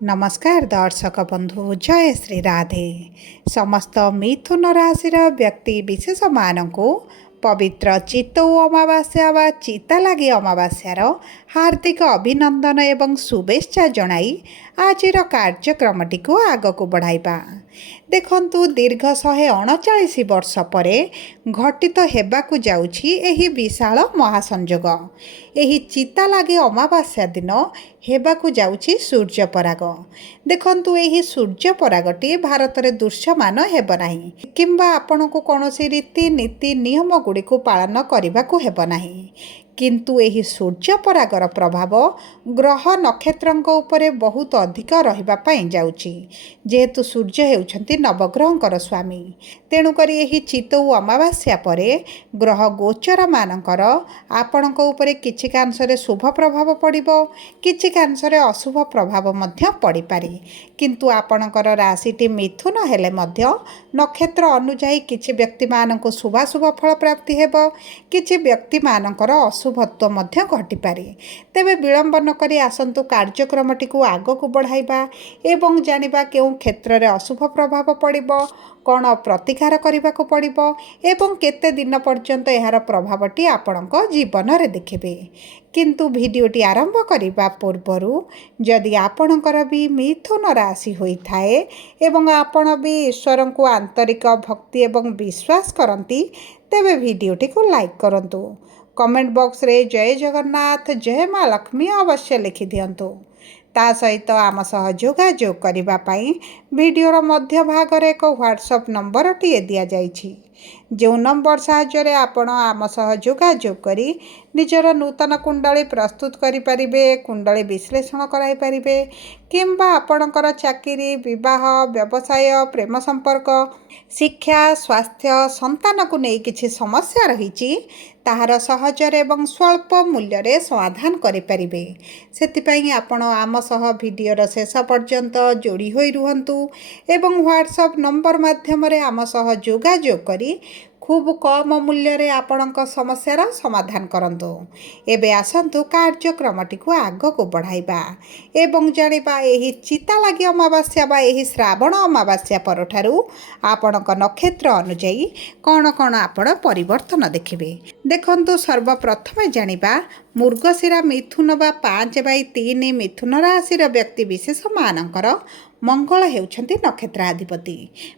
नमस्कार दर्शक बंधु जय श्री राधे। समस्त मिथुन राशि व्यक्ति विशेष मानू पवित्र चित्तौ अमावास्या वा चिता लगी अमावास्यार हार्दिक अभिनंदन एवं शुभेच्छा जणाई आज कार्यक्रमटी को आगक बढ़ाइबा। देखंतु दीर्घ 139 वर्ष पर घटित हेबाकु जाउछि एही विशाल महासंजोग। एही चिता लगी अमावास्या दिन हेबाकु जाउछि सूर्य पराग। देखंतु एही सूर्य परागटी भारत में दृश्यमान हेब नाही किंबा आपनकु कोनोसी रीति नीति नियम गुड़िक पालन करने को हेब नाही, किंतु एही सूर्य परागर प्रभाव ग्रह नक्षत्रंक उपरे बहुत अधिक रहिबा पई जाउछि। जेहेतु सूर्य हेउछंती नवग्रहंकर स्वामी, तेणुकरी एही चितौ अमावास्या परे ग्रह गोचर मानकर आपणक उपरे किछि कांशरे शुभ प्रभाव पड़िबो, किछि कांशरे अशुभ प्रभाव मध्य पड़ी पारे। किंतु आपणकर राशिटी मिथुन हेले मध्य नक्षत्र अनुଯାयी किछि व्यक्ति मानक शुभाशुभ फल प्राप्ति हेबो, किछि व्यक्ति मानकर अशुभत्व मध्य घटिपारे। तेबे विलंब न करी आसंतु कार्यक्रमटी को आगक बढ़ाइबा एवं जानिबा केउं क्षेत्र में अशुभ प्रभाव पड़िबो, कौन प्रतिकार करने को पड़िबो एवं केते दिन पर्यंत यार प्रभावटी आपणक जीवन में देखिबे। किंतु भिडियोटी आरंभ करने पूर्वरु जदि आपणकर भी मिथुन राशि होइथाए एवं आपण भी ईश्वर को आंतरिक भक्ति एवं विश्वास करती तेबे भिडियोटी को लाइक करंतु। कमेंट बॉक्स रे जय जगन्नाथ जय माँ लक्ष्मी अवश्य लिखि दियंतु। ता सहित आम सह जोगाजोग करिबा पई वीडियोर मध्य भाग रे एक व्हाट्सएप नंबर टिए दिया जाइछि। जो नंबर साहाय्य आपण आम सह जोगाजोग करी निजर नूतन कुंडली प्रस्तुत करि परिबे, कुंडली विश्लेषण कराई परिबे, किंबा आपणकर चाकरी विवाह व्यवसाय प्रेम संपर्क शिक्षा स्वास्थ्य संतान को नहीं किछि समस्या रही ताहार सहजर एवं स्वल्प मूल्य रे समाधान करि परिबे। सेतिपई आपण आम सह वीडियोर शेष पर्यंत जोड़ी होई रुहंतु एवं व्हाट्सएप नंबर माध्यम रे आम सह जोगाजोग करी खूब कम मूल्य रे आपणक समस्यार समाधान करंतु। एबे आसंतु कार्यक्रमटी को आगक बढ़ाइबा एवं जानिबा एही चिता लगी अमावास्या बा एही श्रावण अमावास्या परठारु आपणक नक्षत्र अनुଯାयी कौन कौन आपण परिवर्तन देखिबे। देखंतु सर्वप्रथमे जानिबा मृगशिरा मिथुन बा 5/3 मिथुन राशि व्यक्ति विशेष मानकर मंगल हेउछंती नक्षत्राधिपति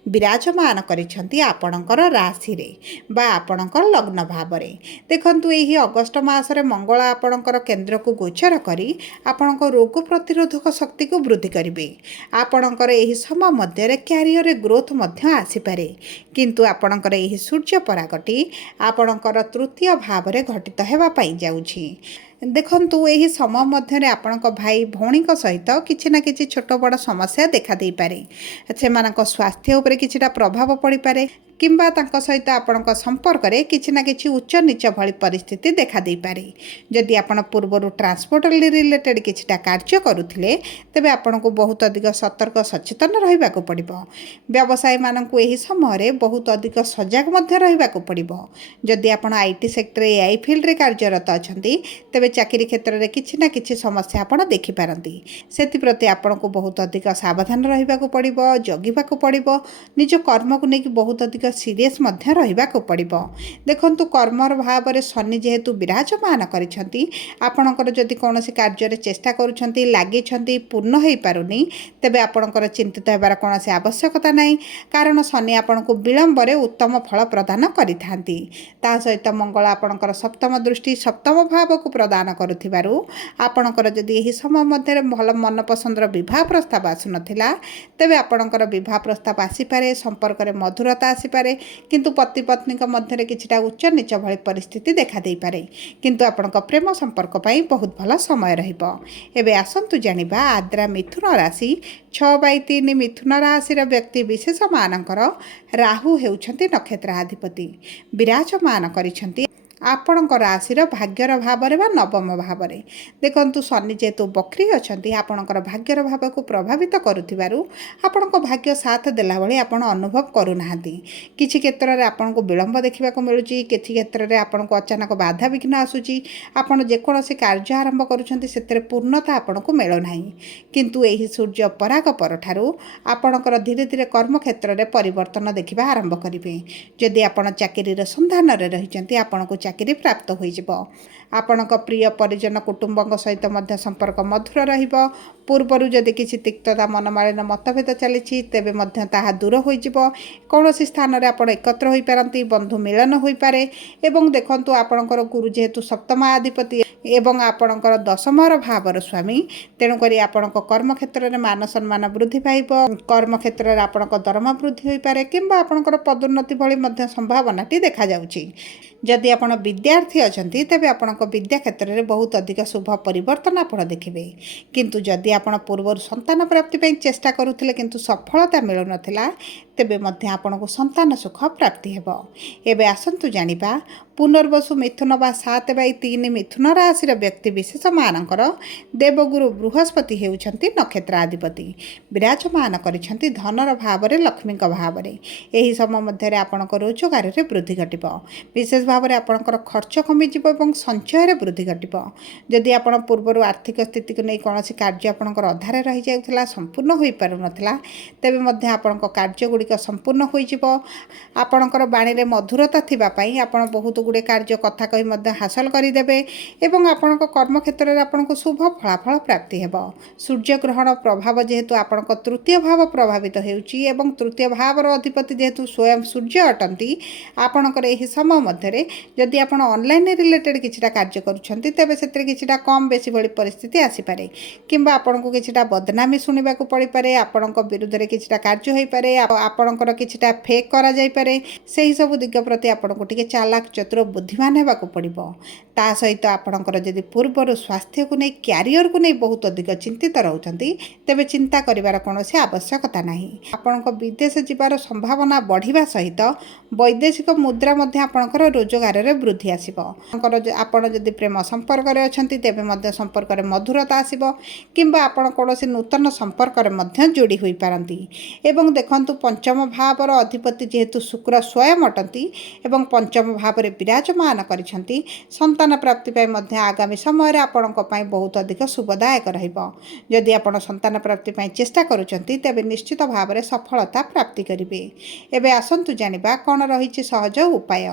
विराजमान करिछंती आपणकर राशि रे बा आपणकर लग्न भाव रे। देखंतु एही अगस्त मासरे मंगल आपणकर केंद्र को गोचर करी आपणक रोग प्रतिरोधक शक्ति को वृद्धि करिवे। आपणकर एही समय मध्य रे कैरियर रे ग्रोथ मध्य आसी पारे, किंतु आपणकर एही सूर्य परागटी आपणकर तृतीय भाव रे घटित हेबा पई जाउछि। देखंतु एही समय मध्य आपणक भाई भौणी सहित किछि ना किछि छोट बड़ समस्या देखा दे पारे। सेमानक स्वास्थ्य उपरे किछिटा प्रभाव पड़ी पारे किंबा तांको सहित आपणक संपर्क रे किछि ना किछि उच्च नीच भली परिस्थिति देखा दे पारे। जदि आपण पूर्वरु ट्रांसपोर्ट रिलेटेड किछिटा कार्य करुथिले तेबे आपणको बहुत अधिक सतर्क सचेतन रहिबाको पड़िबो। व्यवसायी माननकु एही समय रे बहुत अधिक सजग मध्य रहिबाको पड़िबो। जदि आपण आईटी सेक्टर एआई फील्ड रे कार्यरत अछंती तेबे चाकरी क्षेत्र में किछि ना किछि समस्या आपण देखि पारंती। सेति प्रति आपनको बहुत अधिक सावधान रहिबाको पड़िबो, जगिबाको पड़िबो, निज कर्म को नेकी बहुत अधिक सीरियस मध्य रहिबाको पड़िबो। देखंतु कर्मर भाव रे शनि जेहेतु विराजमान करिसंती आपणकर जदि कोनोसी कार्य रे चेष्टा करूछंती लागिछंती पूर्ण हेई पारुनी तेबे आपणकर चिंतित हेबार कोनोसी आवश्यकता नाही, कारण शनि आपणको विलंब रे उत्तम फल प्रदान करिथांती। ता सहित मंगल आपणकर सप्तम दृष्टि सप्तम भाव को प्रदान करुथिबारु आपणकर जदि एही समय मध्य भल मन पसंदर विवाह प्रस्ताव आसुनथिला तेबे आपणकर विवाह प्रस्ताव आसी पारे, संपर्क रे मधुरता आसी पारे, किंतु पति पत्नी मध्य किछिटा उच्च नीच भली परिस्थिति देखा दे पारे। किंतु आपणक प्रेम संपर्क पई बहुत भल समय रहिबो। एबे आसंतु जानिबा आद्रा मिथुन राशि 6/3 मिथुन राशि व्यक्ति विशेष मानकर राहु हेउछंती नक्षत्राधिपति विराजमान करिछंती ଆପଣଙ୍କ ରାଶିର ଭାଗ୍ୟର ଭାବରେ ବା ନବମ ଭାବରେ। ଦେଖନ୍ତୁ ଶନି ଯେହେତୁ ବକ୍ରି ଅଛନ୍ତି ଆପଣଙ୍କର ଭାଗ୍ୟର ଭାବକୁ ପ୍ରଭାବିତ କରୁଥିବାରୁ ଆପଣଙ୍କ ଭାଗ୍ୟ ସାଥ ଦେଲା ଭଳି ଆପଣ ଅନୁଭବ କରୁନାହାନ୍ତି। କିଛି କ୍ଷେତ୍ରରେ ଆପଣଙ୍କୁ ବିଳମ୍ବ ଦେଖିବାକୁ ମିଳୁଛି, କିଛି କ୍ଷେତ୍ରରେ ଆପଣଙ୍କୁ ଅଚାନକ ବାଧାବିଘ୍ନ ଆସୁଛି। ଆପଣ ଯେକୌଣସି କାର୍ଯ୍ୟ ଆରମ୍ଭ କରୁଛନ୍ତି ସେଥିରେ ପୂର୍ଣ୍ଣତା ଆପଣଙ୍କୁ ମିଳୁନାହିଁ। କିନ୍ତୁ ଏହି ସୂର୍ଯ୍ୟ ପରାଗ ପରଠାରୁ ଆପଣଙ୍କର ଧୀରେ ଧୀରେ କର୍ମକ୍ଷେତ୍ରରେ ପରିବର୍ତ୍ତନ ଦେଖିବା ଆରମ୍ଭ କରିବେ। ଯଦି ଆପଣ ଚାକିରିର ସନ୍ଧାନରେ ରହିଛନ୍ତି ଆପଣଙ୍କୁ ଚାକିରି ପ୍ରାପ୍ତ ହୋଇଯିବ। ଆପଣଙ୍କ ପ୍ରିୟ ପରିଜନ କୁଟୁମ୍ବଙ୍କ ସହିତ ମଧ୍ୟ ସମ୍ପର୍କ ମଧୁର ରହିବ। ପୂର୍ବରୁ ଯଦି କିଛି ତିକ୍ତତା ମନମାଳିନ ମତଭେଦ ଚାଲିଛି ତେବେ ମଧ୍ୟ ତାହା ଦୂର ହୋଇଯିବ। କୌଣସି ସ୍ଥାନରେ ଆପଣ ଏକତ୍ର ହୋଇପାରନ୍ତି, ବନ୍ଧୁ ମିଳନ ହୋଇପାରେ। ଏବଂ ଦେଖନ୍ତୁ ଆପଣଙ୍କର ଗୁରୁ ଯେହେତୁ ସପ୍ତମାଧିପତି ଏବଂ ଆପଣଙ୍କର ଦଶମର ଭାବର ସ୍ୱାମୀ, ତେଣୁକରି ଆପଣଙ୍କ କର୍ମକ୍ଷେତ୍ରରେ ମାନ ସମ୍ମାନ ବୃଦ୍ଧି ପାଇବ। କର୍ମକ୍ଷେତ୍ରରେ ଆପଣଙ୍କ ଦରମା ବୃଦ୍ଧି ହୋଇପାରେ କିମ୍ବା ଆପଣଙ୍କର ପଦୋନ୍ନତି ଭଳି ମଧ୍ୟ ସମ୍ଭାବନାଟି ଦେଖାଯାଉଛି। ଯଦି ଆପଣ ବିଦ୍ୟାର୍ଥୀ ଅଛନ୍ତି ତେବେ ଆପଣଙ୍କ ବିଦ୍ୟା କ୍ଷେତ୍ରରେ ବହୁତ ଅଧିକ ଶୁଭ ପରିବର୍ତ୍ତନ ଆପଣ ଦେଖିବେ। କିନ୍ତୁ ଯଦି ଆପଣ ପୂର୍ବରୁ ସନ୍ତାନ ପ୍ରାପ୍ତି ପାଇଁ ଚେଷ୍ଟା କରୁଥିଲେ କିନ୍ତୁ ସଫଳତା ମିଳୁନଥିଲା ତେବେ ମଧ୍ୟ ଆପଣଙ୍କୁ ସନ୍ତାନ ସୁଖ ପ୍ରାପ୍ତି ହେବ। ଏବେ ଆସନ୍ତୁ ଜାଣିବା ପୁନର୍ବସୁ ମିଥୁନ ବା 7/3 ମିଥୁନ ରାଶିର ବ୍ୟକ୍ତିବିଶେଷମାନଙ୍କର ଦେବଗୁରୁ ବୃହସ୍ପତି ହେଉଛନ୍ତି ନକ୍ଷତ୍ରାଧିପତି। ବିରାଜମାନ କରିଛନ୍ତି ଧନର ଭାବରେ ଲକ୍ଷ୍ମୀଙ୍କ ଭାବରେ। ଏହି ସମୟ ମଧ୍ୟରେ ଆପଣଙ୍କ ରୋଜଗାରରେ ବୃଦ୍ଧି ଘଟିବ। ବିଶେଷ ଭାବରେ ଆପଣଙ୍କର ଖର୍ଚ୍ଚ କମିଯିବ ଏବଂ ସଞ୍ଚୟରେ ବୃଦ୍ଧି ଘଟିବ। ଯଦି ଆପଣ ପୂର୍ବରୁ ଆର୍ଥିକ ସ୍ଥିତିକୁ ନେଇ କୌଣସି କାର୍ଯ୍ୟ ଆପଣଙ୍କର ଅଧାରେ ରହିଯାଉଥିଲା, ସମ୍ପୂର୍ଣ୍ଣ ହୋଇପାରୁନଥିଲା, ତେବେ ମଧ୍ୟ ଆପଣଙ୍କ କାର୍ଯ୍ୟଗୁଡ଼ିକ ସମ୍ପୂର୍ଣ୍ଣ ହୋଇଯିବ। ଆପଣଙ୍କର ବାଣୀରେ ମଧୁରତା ଥିବା ପାଇଁ ଆପଣ ବହୁତ ଗୁଡ଼ିଏ କାର୍ଯ୍ୟ କଥା କହି ମଧ୍ୟ ହାସଲ କରିଦେବେ ଏବଂ ଆପଣଙ୍କ କର୍ମକ୍ଷେତ୍ରରେ ଆପଣଙ୍କୁ ଶୁଭ ଫଳାଫଳ ପ୍ରାପ୍ତି ହେବ। ସୂର୍ଯ୍ୟଗ୍ରହଣ ପ୍ରଭାବ ଯେହେତୁ ଆପଣଙ୍କ ତୃତୀୟ ଭାବ ପ୍ରଭାବିତ ହେଉଛି ଏବଂ ତୃତୀୟ ଭାବର ଅଧିପତି ଯେହେତୁ ସ୍ୱୟଂ ସୂର୍ଯ୍ୟ ଅଟନ୍ତି, ଆପଣଙ୍କର ଏହି ସମୟ ମଧ୍ୟରେ ଯଦି ଆପଣ ଅନଲାଇନ୍ ରିଲେଟେଡ୍ କିଛିଟା କାର୍ଯ୍ୟ କରୁଛନ୍ତି ତେବେ ସେଥିରେ କିଛିଟା କମ୍ ବେଶୀ ଭଳି ପରିସ୍ଥିତି ଆସିପାରେ କିମ୍ବା ଆପଣଙ୍କୁ କିଛିଟା ବଦନାମୀ ଶୁଣିବାକୁ ପଡ଼ିପାରେ, ଆପଣଙ୍କ ବିରୁଦ୍ଧରେ କିଛିଟା କାର୍ଯ୍ୟ ହୋଇପାରେ, ଆପଣଙ୍କର କିଛିଟା ଫେକ୍ କରାଯାଇପାରେ। ସେହି ସବୁ ଦିଗ ପ୍ରତି ଆପଣଙ୍କୁ ଟିକେ ଚାଲାକ ଚତୁର ବୁଦ୍ଧିମାନ ହେବାକୁ ପଡ଼ିବ। ତା ସହିତ ଆପଣଙ୍କର ଯଦି ପୂର୍ବରୁ ସ୍ୱାସ୍ଥ୍ୟକୁ ନେଇ କ୍ୟାରିୟରକୁ ନେଇ ବହୁତ ଅଧିକ ଚିନ୍ତିତ ରହୁଛନ୍ତି ତେବେ ଚିନ୍ତା କରିବାର କୌଣସି ଆବଶ୍ୟକତା ନାହିଁ। ଆପଣଙ୍କ ବିଦେଶ ଯିବାର ସମ୍ଭାବନା ବଢ଼ିବା ସହିତ ବୈଦେଶିକ ମୁଦ୍ରା ମଧ୍ୟ ଆପଣଙ୍କର ରୋଜଗାରରେ ବୃଦ୍ଧି ଆସିବ। ଆପଣ ଯଦି ପ୍ରେମ ସମ୍ପର୍କରେ ଅଛନ୍ତି ତେବେ ମଧ୍ୟ ସମ୍ପର୍କରେ ମଧୁରତା ଆସିବ କିମ୍ବା ଆପଣ କୌଣସି ନୂତନ ସମ୍ପର୍କରେ ମଧ୍ୟ ଯୋଡ଼ି ହୋଇପାରନ୍ତି। ଏବଂ ଦେଖନ୍ତୁ ପଞ୍ଚମ ଭାବର ଅଧିପତି ଯେହେତୁ ଶୁକ୍ର ସ୍ୱୟଂ ଅଟନ୍ତି ଏବଂ ପଞ୍ଚମ ଭାବରେ ବିରାଜମାନ କରିଛନ୍ତି, ସନ୍ତାନ ପ୍ରାପ୍ତି ପାଇଁ ମଧ୍ୟ ଆଗାମୀ ସମୟରେ ଆପଣଙ୍କ ପାଇଁ ବହୁତ ଅଧିକ ଶୁଭଦାୟକ ରହିବ। ଯଦି ଆପଣ ସନ୍ତାନ ପ୍ରାପ୍ତି ପାଇଁ ଚେଷ୍ଟା କରୁଛନ୍ତି ତେବେ ନିଶ୍ଚିତ ଭାବରେ ସଫଳତା ପ୍ରାପ୍ତି କରିବେ। ଏବେ ଆସନ୍ତୁ ଜାଣିବା କ'ଣ ରହିଛି ସହଜ ଉପାୟ।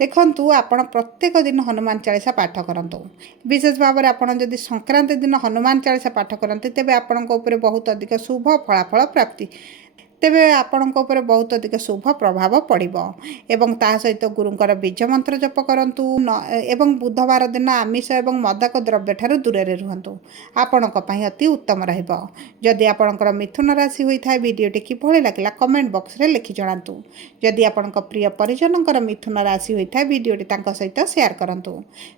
ଦେଖନ୍ତୁ ଆପଣ ପ୍ରତ୍ୟେକ ଦିନ ହନୁମାନ ଚାଳିଶା ପାଠ କରନ୍ତୁ। ବିଶେଷ ଭାବରେ ଆପଣ ଯଦି ସଂକ୍ରାନ୍ତି ଦିନ ହନୁମାନ ଚାଳିଶା ପାଠ କରନ୍ତି ତେବେ ଆପଣଙ୍କ ଉପରେ ବହୁତ ଅଧିକ ଶୁଭ ଫଳାଫଳ ପ୍ରାପ୍ତି ଆପଣଙ୍କ ଉପରେ ବହୁତ ଅଧିକ ଶୁଭ ପ୍ରଭାବ ପଡ଼ିବ। ଏବଂ ତା ସହିତ ଗୁରୁଙ୍କର ବୀଜ ମନ୍ତ୍ର ଜପ କରନ୍ତୁ ଏବଂ ବୁଧବାର ଦିନ ଆମିଷ ଏବଂ ମଦକ ଦ୍ରବ୍ୟଠାରୁ ଦୂରରେ ରୁହନ୍ତୁ। ଆପଣଙ୍କ ପାଇଁ ଅତି ଉତ୍ତମ ରହିବ। ଯଦି ଆପଣଙ୍କର ମିଥୁନ ରାଶି ହୋଇଥାଏ ଭିଡ଼ିଓଟି କିଭଳି ଲାଗିଲା କମେଣ୍ଟ ବକ୍ସରେ ଲେଖି ଜଣାନ୍ତୁ। ଯଦି ଆପଣଙ୍କ ପ୍ରିୟ ପରିଜନଙ୍କର ମିଥୁନ ରାଶି ହୋଇଥାଏ ଭିଡ଼ିଓଟି ତାଙ୍କ ସହିତ ସେୟାର କରନ୍ତୁ।